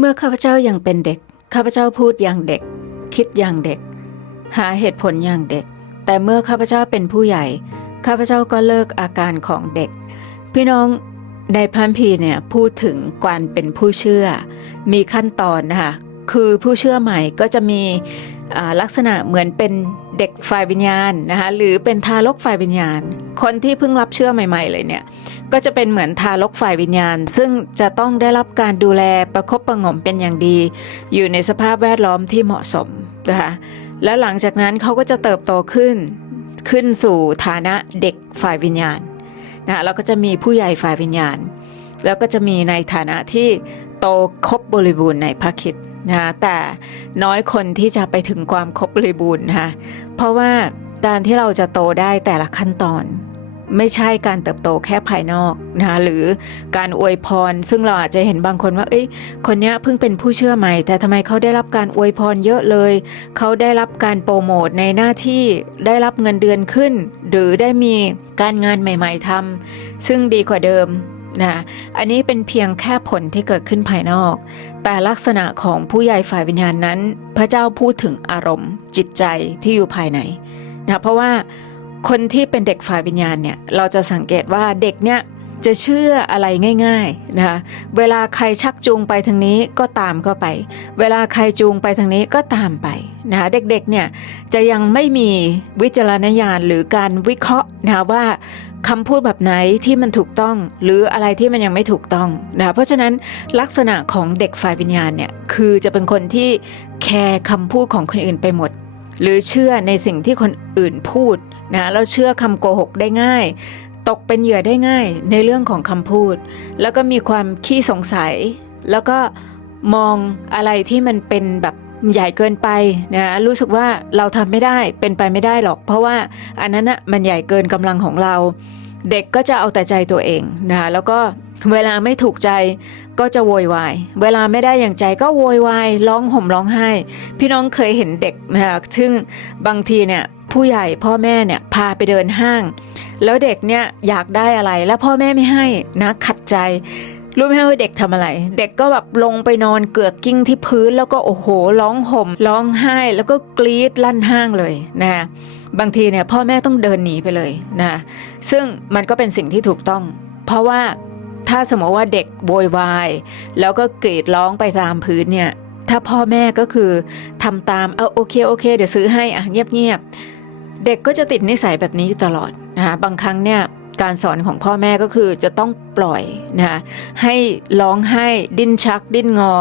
เมื่อข้าพเจ้ายังเป็นเด็ก ข้าพเจ้าพูดอย่างเด็ก คิดอย่างเด็ก หาเหตุผลอย่างเด็ก แต่เมื่อข้าพเจ้าเป็นผู้ใหญ่ ข้าพเจ้าก็เลิกอาการของเด็ก พี่น้องในพันพีเนี่ยพูดถึงการเป็นผู้เชื่อ มีขั้นตอนนะคะคือผู้เชื่อใหม่ก็จะมีลักษณะเหมือนเป็นเด็กฝ่ายวิญญาณนะคะหรือเป็นทารกฝ่ายวิญญาณ คนที่เพิ่งรับเชื่อใหม่ ๆ เลยเนี่ย ก็จะเป็นเหมือนทารกฝ่ายวิญญาณ ซึ่งจะต้องได้รับการดูแลประคบประงมเป็นอย่างดี อยู่ในสภาพแวดล้อมที่เหมาะสมนะคะแล้วหลังจากนั้นเขาก็จะเติบโตขึ้นขึ้นสู่ฐานะเด็กฝ่ายวิญญาณนะแล้วก็จะมีผู้ใหญ่ฝ่ายวิญญาณ แล้วก็จะมีในฐานะที่โตครบบริบูรณ์ในพระคิดนะคะแต่น้อยคนที่จะไปถึงความครบบริบูรณ์นะคะเพราะว่าการที่เราจะโตได้แต่ละขั้นตอน ไม่ใช่การเติบโตแค่ภายนอกนะคะหรือการอวยพร ซึ่งเราอาจจะเห็นบางคนว่า เอ้ยคนนี้เพิ่งเป็นผู้เชื่อใหม่ แต่ทำไมเขาได้รับการอวยพรเยอะเลย เขาได้รับการโปรโมทในหน้าที่ได้รับเงินเดือนขึ้น หรือได้มีการงานใหม่ ๆทำซึ่งดีกว่าเดิมนะอันนี้เป็นเพียงแค่ผลที่เกิดขึ้นภายนอก แต่ลักษณะของผู้ใหญ่ฝ่ายวิญญาณนั้น พระเจ้าพูดถึงอารมณ์ จิตใจที่อยู่ภายในนะเพราะว่า คนที่เป็นเด็กฝ่ายวิญญาณเนี่ยเราจะสังเกตว่าเด็กเนี่ยจะเชื่ออะไรง่ายๆนะคะเวลาใครชักจูงไปทางนี้ก็ตามเข้าไป เวลาใครจูงไปทางนี้ก็ตามไปนะคะเด็กๆเนี่ยจะยังไม่มีวิจารณญาณหรือการวิเคราะห์นะคะว่าคำพูดแบบไหนที่มันถูกต้อง หรืออะไรที่มันยังไม่ถูกต้องนะคะเพราะฉะนั้นลักษณะของเด็กฝ่ายวิญญาณเนี่ยคือจะเป็นคนที่แคร์คำพูดของคนอื่นไปหมด หรือเชื่อในสิ่งที่คนอื่นพูดนะแล้วเชื่อคำโกหกได้ง่าย ตกเป็นเหยื่อได้ง่ายในเรื่องของคำพูด แล้วก็มีความขี้สงสัย แล้วก็มองอะไรที่มันเป็นแบบใหญ่เกินไปนะรู้สึกว่าเราทำไม่ได้เป็นไปไม่ได้หรอก เพราะว่าอันนั้นนะมันใหญ่เกินกำลังของเรา เด็กก็จะเอาแต่ใจตัวเองนะแล้วก็ เวลาไม่ถูกใจก็จะโวยวาย เวลาไม่ได้อย่างใจก็โวยวายร้องห่มร้องไห้ พี่น้องเคยเห็นเด็กนะคะซึ่งบางทีเนี่ยผู้ใหญ่พ่อแม่เนี่ยพาไปเดินห้าง แล้วเด็กเนี่ยอยากได้อะไรแล้วพ่อแม่ไม่ให้นะขัดใจรู้ไหมว่าเด็กทำอะไร เด็กก็แบบลงไปนอนเกือกกิ้งที่พื้นแล้วก็โอ้โหร้องห่มร้องไห้ แล้วก็กรีดลั่นห้างเลยนะบางทีเนี่ยพ่อแม่ต้องเดินหนีไปเลยนะซึ่งมันก็เป็นสิ่งที่ถูกต้อง เพราะว่า ถ้าสมมติว่าเด็กโวยวายแล้วก็กรีดร้องไปตามพื้นเนี่ยถ้าพ่อแม่ก็คือทำตามเอาโอเคโอเค เดี๋ยวซื้อให้อะเงียบเงียบๆเด็กก็จะติดนิสัยแบบนี้อยู่ตลอดนะคะบางครั้งเนี่ยการสอนของพ่อแม่ก็คือจะต้องปล่อยนะคะให้ร้องไห้ดิ้นชัก ดิ้นงอ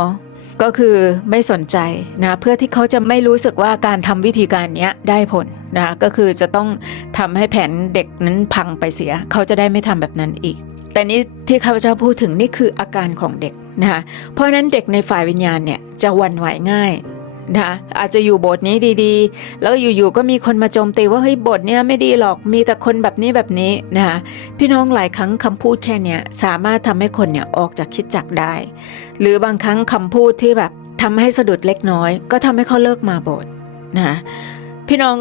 ก็คือไม่สนใจนะเพื่อที่เขาจะไม่รู้สึกว่าการทำวิธีการเนี้ยได้ผลนะก็คือจะต้องทำให้แผนเด็กนั้นพังไปเสีย เขาจะได้ไม่ทำแบบนั้นอีก แต่นี่ที่ข้าพเจ้าพูดถึงนี่คืออาการของเด็กนะคะเพราะนั้นเด็กในฝ่ายวิญญาณเนี่ยจะวันไหวง่ายนะคะอาจจะอยู่บทนี้ดีๆ แล้วอยู่ๆก็มีคนมาโจมตีว่าเฮ้ยบทเนี้ยไม่ดีหรอกมีแต่คนแบบนี้แบบนี้นะคะพี่น้องหลายครั้งคำพูดแค่เนี้ยสามารถทำให้คนเนี่ยออกจากคิดจักได้ หรือบางครั้งคำพูดที่แบบทำให้สะดุดเล็กน้อย ก็ทำให้เขาเลิกมาโบสถ์นะคะพี่น้อง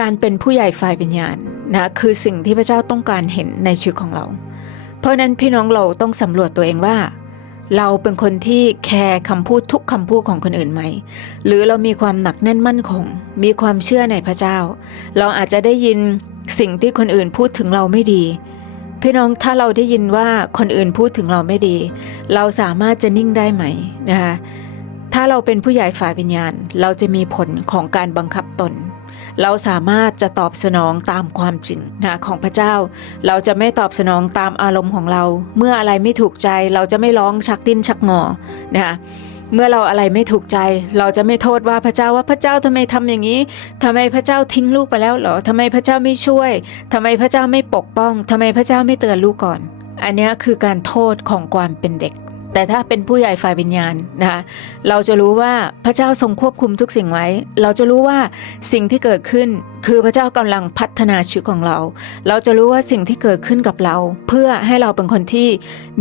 การเป็นผู้ใหญ่ฝ่ายวิญญาณนะคือสิ่งที่พระเจ้าต้องการเห็นในชีวิตของเรา ราะฉะนั้นพี่น้องเราต้องสำรวจตัวเองว่า เราเป็นคนที่แคร์คำพูดทุกคำพูดของคนอื่นไหม หรือเรามีความหนักแน่นมั่นคง มีความเชื่อในพระเจ้า เราอาจจะได้ยินสิ่งที่คนอื่นพูดถึงเราไม่ดี พี่น้องถ้าเราได้ยินว่าคนอื่นพูดถึงเราไม่ดี เราสามารถจะนิ่งได้ไหมนะคะถ้าเราเป็นผู้ใหญ่ฝ่ายวิญญาณ เราจะมีผลของการบังคับตน เราสามารถจะตอบสนองตามความจริงนะของพระเจ้า เราจะไม่ตอบสนองตามอารมณ์ของเรา เมื่ออะไรไม่ถูกใจเราจะไม่ร้องชักดิ้นชักงอนะคะเมื่อเราอะไรไม่ถูกใจ เราจะไม่โทษว่าพระเจ้าว่าพระเจ้าทำไมทำอย่างนี้ทำไมพระเจ้าทิ้งลูกไปแล้วเหรอทำไมพระเจ้าไม่ช่วยทำไมพระเจ้าไม่ปกป้องทำไมพระเจ้าไม่เตือนลูกก่อน อันนี้คือการโทษของความเป็นเด็ก แต่ถ้าเป็นผู้ใหญ่ฝ่ายวิญญาณนะคะเราจะรู้ว่าพระเจ้าทรงควบคุมทุกสิ่งไว้ เราจะรู้ว่าสิ่งที่เกิดขึ้นคือพระเจ้ากำลังพัฒนาชีวิตของเรา เราจะรู้ว่าสิ่งที่เกิดขึ้นกับเรา เพื่อให้เราเป็นคนที่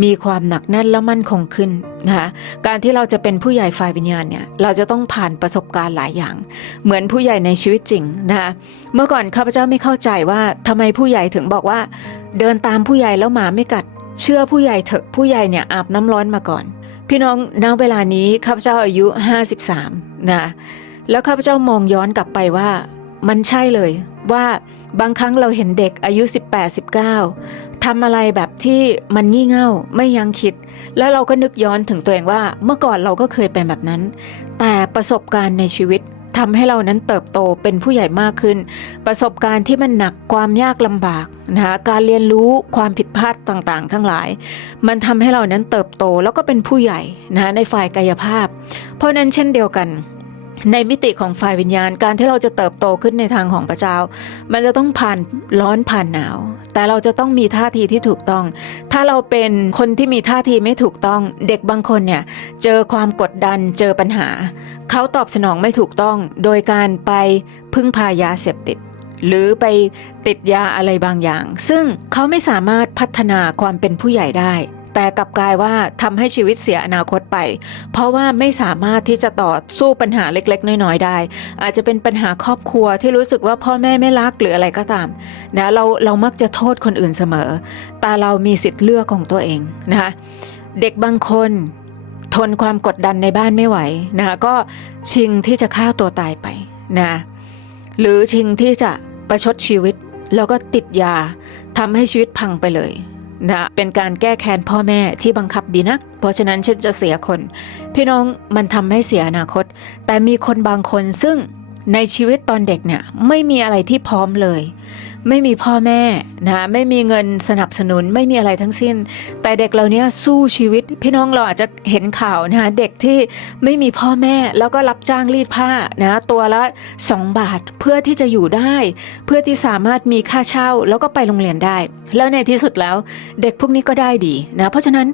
มีความหนักแน่นและมั่นคงขึ้นนะคะการที่เราจะเป็นผู้ใหญ่ฝ่ายวิญญาณเนี่ยเราจะต้องผ่านประสบการณ์หลายอย่าง เหมือนผู้ใหญ่ในชีวิตจริงนะคะเมื่อก่อนข้าพเจ้าไม่เข้าใจว่าทำไมผู้ใหญ่ถึงบอกว่า เดินตามผู้ใหญ่แล้วหมาไม่กัด เชื่อผู้ใหญ่เถอะผู้ใหญ่เนี่ยอาบน้ำร้อนมาก่อน พี่น้องณเวลานี้ข้าพเจ้าอายุ 53นะแล้วข้าพเจ้ามองย้อนกลับไปว่า มันใช่เลยว่าบางครั้งเราเห็นเด็กอายุ 18 19ทำอะไรแบบที่มันงี่เง่าไม่ยังคิด แล้วเราก็นึกย้อนถึงตัวเองว่าเมื่อก่อนเราก็เคยเป็นแบบนั้น แต่ประสบการณ์ในชีวิต ทำให้เรานั้นเติบโตเป็นผู้ใหญ่มากขึ้น ประสบการณ์ที่มันหนักความยากลำบากนะคะการเรียนรู้ความผิดพลาดต่างๆ ทั้งหลาย มันทำให้เรานั้นเติบโตแล้วก็เป็นผู้ใหญ่นะในฝ่ายกายภาพ เพราะนั้นเช่นเดียวกัน ในมิติของฝ่ายวิญญาณการที่เราจะเติบโตขึ้นในทางของพระเจ้า มันจะต้องผ่านร้อนผ่านหนาว แต่เราจะต้องมีท่าทีที่ถูกต้อง ถ้าเราเป็นคนที่มีท่าทีไม่ถูกต้อง เด็กบางคนเนี่ยเจอความกดดันเจอปัญหา เขาตอบสนองไม่ถูกต้อง โดยการไปพึ่งพายาเสพติดหรือไปติดยาอะไรบางอย่าง ซึ่งเขาไม่สามารถพัฒนาความเป็นผู้ใหญ่ได้ แต่กลับกลายว่าทำให้ชีวิตเสียอนาคตไป เพราะว่าไม่สามารถที่จะต่อสู้ปัญหาเล็ก ๆ น้อยๆได้ อาจจะเป็นปัญหาครอบครัวที่รู้สึกว่าพ่อแม่ไม่รักหรืออะไรก็ตามนะเราเรามักจะโทษคนอื่นเสมอ แต่เรามีสิทธิ์เลือกของตัวเองนะคะเด็กบางคนทนความกดดันในบ้านไม่ไหวนะคะก็ชิงที่จะฆ่าตัวตายไปนะหรือชิงที่จะประชดชีวิต แล้วก็ติดยาทำให้ชีวิตพังไปเลย นะเป็นการแก้แค้นพ่อแม่ที่บังคับดีนัก เพราะฉะนั้นฉันจะเสียคน พี่น้องมันทำให้เสียอนาคต แต่มีคนบางคนซึ่งในชีวิตตอนเด็กเนี่ยไม่มีอะไรที่พร้อมเลย ไม่มีพ่อแม่นะไม่มีเงินสนับสนุนไม่มีอะไรทั้งสิ้น แต่เด็กเหล่านี้สู้ชีวิต พี่น้องเราอาจจะเห็นข่าวนะคะเด็กที่ไม่มีพ่อแม่แล้วก็รับจ้างรีดผ้านะตัวละ 2 บาทเพื่อที่จะอยู่ได้ เพื่อที่สามารถมีค่าเช่าแล้วก็ไปโรงเรียนได้ แล้วในที่สุดแล้ว เด็กพวกนี้ก็ได้ดีนะเพราะฉะนั้น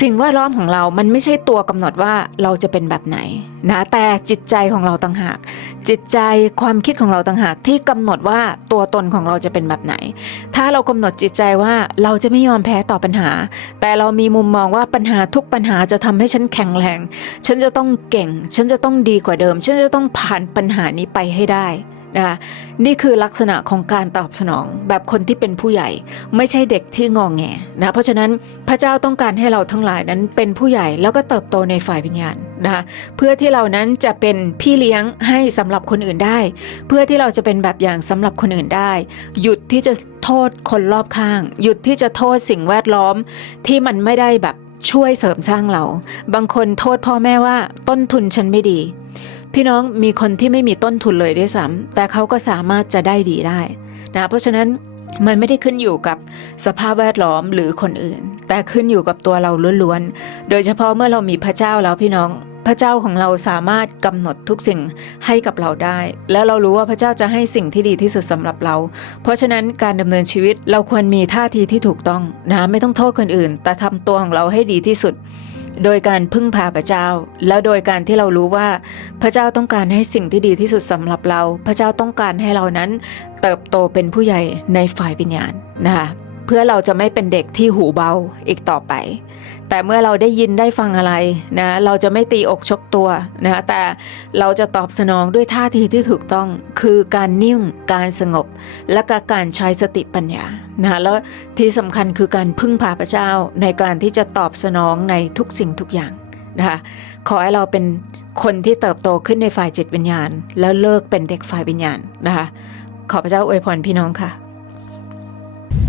สิ่งแวดล้อมของเรามันไม่ใช่ตัวกำหนดว่าเราจะเป็นแบบไหนนะแต่จิตใจของเราต่างหาก จิตใจความคิดของเราต่างหากที่กำหนดว่าตัวตนของเราจะเป็นแบบไหน ถ้าเรากำหนดจิตใจว่าเราจะไม่ยอมแพ้ต่อปัญหา แต่เรามีมุมมองว่าปัญหาทุกปัญหาจะทำให้ฉันแข็งแรง ฉันจะต้องเก่ง ฉันจะต้องดีกว่าเดิม ฉันจะต้องผ่านปัญหานี้ไปให้ได้ นะนี่คือลักษณะของการตอบสนองแบบคนที่เป็นผู้ใหญ่ ไม่ใช่เด็กที่งองแงนะเพราะฉะนั้นพระเจ้าต้องการให้เราทั้งหลายนั้นเป็นผู้ใหญ่แล้วก็เติบโตในฝ่ายวิญญาณนะคะเพื่อที่เรานั้นจะเป็นพี่เลี้ยงให้สำหรับคนอื่นได้ เพื่อที่เราจะเป็นแบบอย่างสำหรับคนอื่นได้ หยุดที่จะโทษคนรอบข้าง หยุดที่จะโทษสิ่งแวดล้อมที่มันไม่ได้แบบช่วยเสริมสร้างเรา บางคนโทษพ่อแม่ว่าต้นทุนฉันไม่ดี พี่น้องมีคนที่ไม่มีต้นทุนเลยด้วยซ้ำแต่เขาก็สามารถจะได้ดีได้นะเพราะฉะนั้นมันไม่ได้ขึ้นอยู่กับสภาพแวดล้อมหรือคนอื่น แต่ขึ้นอยู่กับตัวเราล้วนๆ โดยเฉพาะเมื่อเรามีพระเจ้าแล้วพี่น้อง พระเจ้าของเราสามารถกำหนดทุกสิ่งให้กับเราได้ แล้วเรารู้ว่าพระเจ้าจะให้สิ่งที่ดีที่สุดสำหรับเรา เพราะฉะนั้นการดำเนินชีวิตเราควรมีท่าทีที่ถูกต้องนะไม่ต้องโทษคนอื่น แต่ทำตัวของเราให้ดีที่สุด โดยการพึ่งพาพระเจ้า แล้วโดยการที่เรารู้ว่า พระเจ้าต้องการให้สิ่งที่ดีที่สุดสำหรับเรา พระเจ้าต้องการให้เรานั้น เติบโตเป็นผู้ใหญ่ในฝ่ายวิญญาณนะคะ เพื่อเราจะไม่เป็นเด็กที่หูเบาอีกต่อไป แต่เมื่อเราได้ยินได้ฟังอะไรนะเราจะไม่ตีอกชกตัวนะคะแต่เราจะตอบสนองด้วยท่าทีที่ถูกต้อง คือการนิ่งการสงบ และก็การใช้สติปัญญานะคะแล้วที่สำคัญคือการพึ่งพาพระเจ้าในการที่จะตอบสนองในทุกสิ่งทุกอย่างนะคะขอให้เราเป็นคนที่เติบโตขึ้นในฝ่ายจิตวิญญาณ แล้วเลิกเป็นเด็กฝ่ายวิญญาณนะคะขอพระเจ้าอวยพรพี่น้องค่ะ